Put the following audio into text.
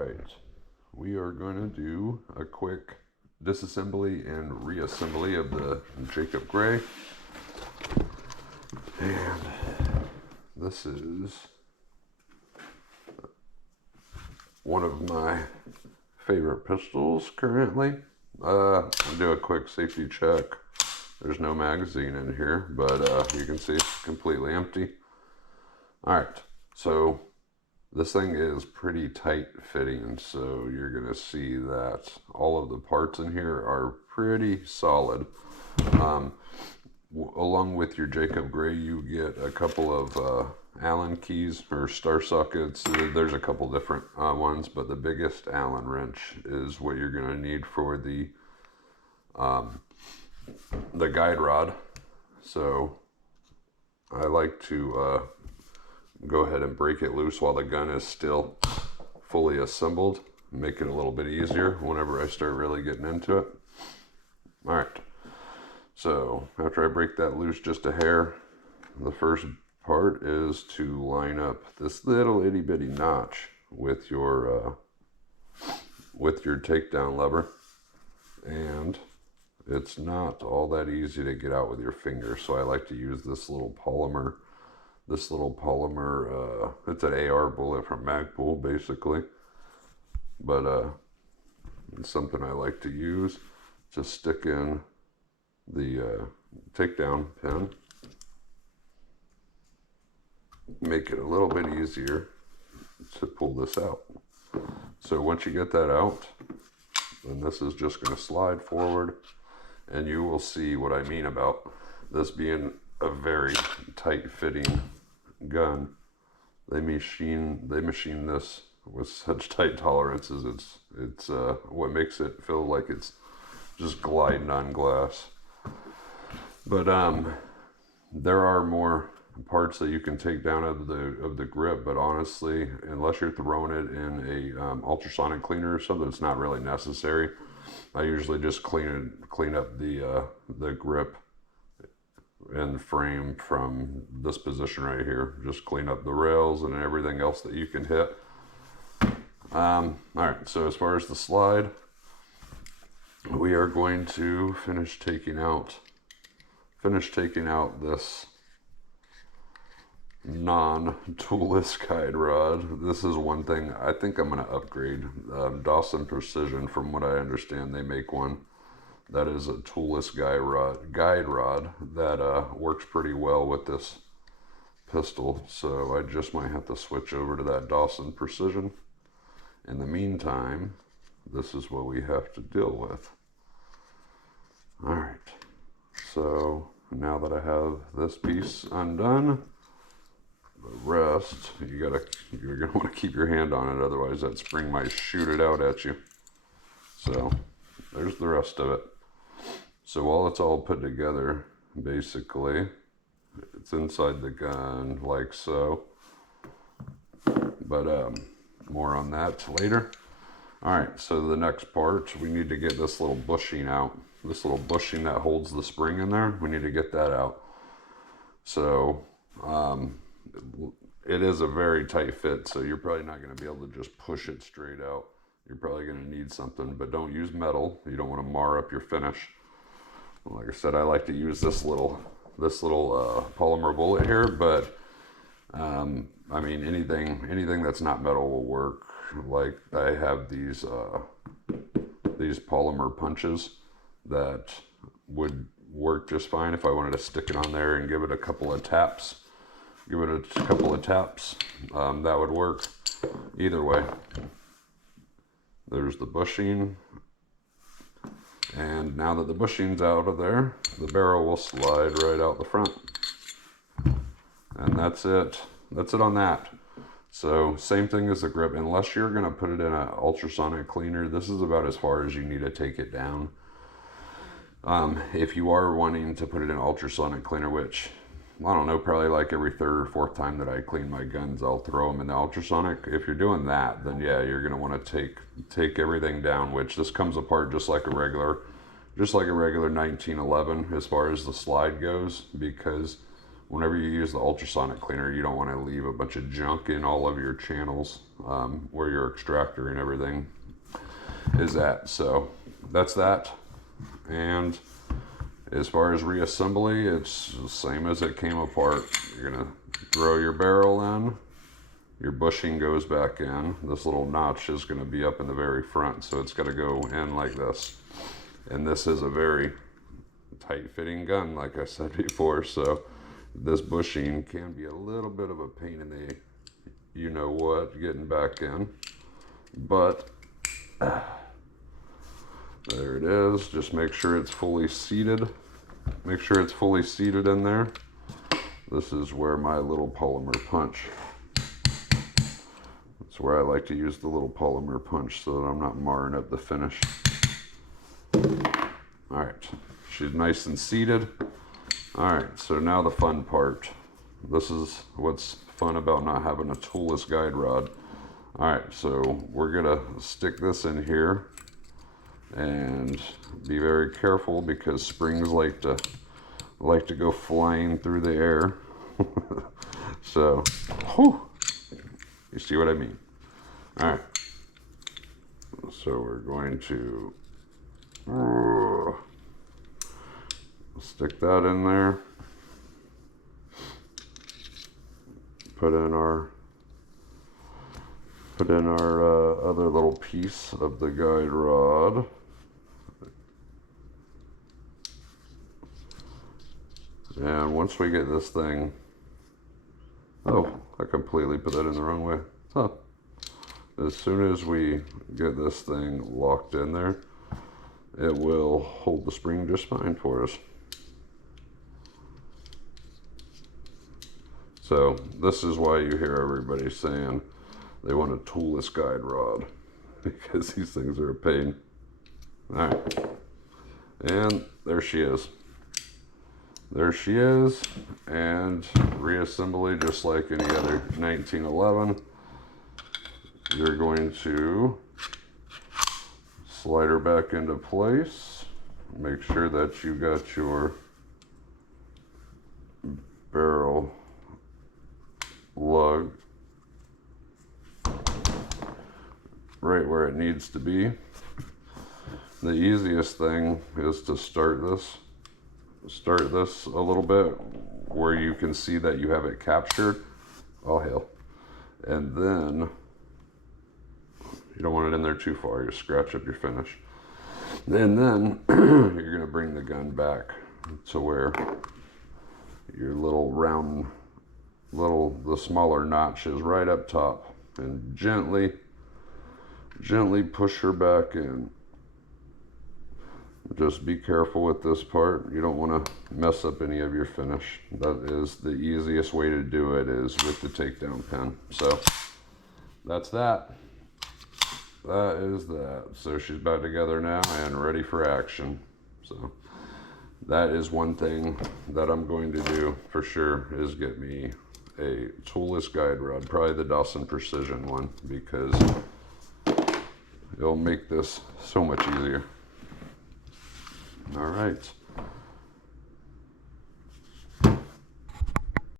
right, we are going to do a quick disassembly and reassembly of the Jacob Gray. And this is one of my favorite pistols currently. I'll do a quick safety check. There's no magazine in here, but you can see it's completely empty. Alright, so this thing is pretty tight fitting, so you're going to see that all of the parts in here are pretty solid. Along with your Jacob Gray, you get a couple of Allen keys or star sockets. There's a couple different ones, but the biggest Allen wrench is what you're going to need for the guide rod. So I like to go ahead and break it loose while the gun is still fully assembled. Make it a little bit easier whenever I start really getting into it. Alright, so after I break that loose just a hair, the first part is to line up this little itty bitty notch with your takedown lever, and it's not all that easy to get out with your finger, so I like to use this little polymer, it's an AR bullet from Magpul basically, but it's something I like to use. Just stick in the takedown pin, make it a little bit easier to pull this out. So once you get that out, then this is just going to slide forward, and you will see what I mean about this being a very tight fitting gun. They machine this with such tight tolerances. It's what makes it feel like it's just gliding on glass. But there are more parts that you can take down of the grip, but honestly, unless you're throwing it in a ultrasonic cleaner or something, it's not really necessary. I usually just clean up the grip and the frame from this position right here. Just clean up the rails and everything else that you can hit. Alright, so as far as the slide, we are going to finish taking out this non-toolless guide rod. This is one thing I think I'm going to upgrade. Dawson Precision, from what I understand, they make one that is a toolless guide rod that works pretty well with this pistol. So I just might have to switch over to that Dawson Precision. In the meantime, this is what we have to deal with. Alright, so now that I have this piece undone, the rest, you're gonna want to keep your hand on it, otherwise that spring might shoot it out at you. So there's the rest of it. So while it's all put together, basically, it's inside the gun like so. But more on that later. Alright, so the next part, we need to get this little bushing out. This little bushing that holds the spring in there, we need to get that out. So it is a very tight fit, so you're probably not going to be able to just push it straight out. You're probably going to need something, but don't use metal. You don't want to mar up your finish. Like I said, I like to use this little polymer bullet here, but I mean anything that's not metal will work. Like I have these polymer punches that would work just fine if I wanted to stick it on there and give it a couple of taps. That would work. Either way, there's the bushing. And now that the bushing's out of there, the barrel will slide right out the front. And that's it. That's it on that. So same thing as the grip. Unless you're going to put it in an ultrasonic cleaner, this is about as far as you need to take it down. If you are wanting to put it in ultrasonic cleaner, which, I don't know, probably like every third or fourth time that I clean my guns, I'll throw them in the ultrasonic. If you're doing that, then yeah, you're going to want to take everything down, which this comes apart just like a regular 1911 as far as the slide goes, because whenever you use the ultrasonic cleaner, you don't want to leave a bunch of junk in all of your channels where your extractor and everything is at. So that's that. And as far as reassembly, it's the same as it came apart. You're gonna throw your barrel in, your bushing goes back in. This little notch is gonna be up in the very front, so it's gotta go in like this. And this is a very tight fitting gun, like I said before, so this bushing can be a little bit of a pain in the you know what getting back in, but there it is. Just make sure it's fully seated. Make sure it's fully seated in there. This is where my little polymer punch. That's where I like to use the little polymer punch so that I'm not marring up the finish. All right, she's nice and seated. All right, so now the fun part. This is what's fun about not having a toolless guide rod. All right, so we're gonna stick this in here and be very careful because springs like to go flying through the air. So, whew, you see what I mean? All right, so we're going to stick that in there, put in our other little piece of the guide rod. And once we get this thing, oh, I completely put that in the wrong way. Huh. As soon as we get this thing locked in there, it will hold the spring just fine for us. So this is why you hear everybody saying they want a toolless guide rod, because these things are a pain. All right, and there she is. There she is, and reassembly just like any other 1911. You're going to slide her back into place. Make sure that you got your barrel lug right where it needs to be. The easiest thing is to start this a little bit where you can see that you have it captured. Oh hell. And then you don't want it in there too far, you scratch up your finish. And then you're gonna bring the gun back to where your little round, the smaller notch is right up top, and gently push her back in. Just be careful with this part. You don't want to mess up any of your finish. That is the easiest way to do it, is with the takedown pin. So that's that. That is that. So she's back together now and ready for action. So that is one thing that I'm going to do for sure, is get me a toolless guide rod, probably the Dawson Precision one, because it'll make this so much easier. All right,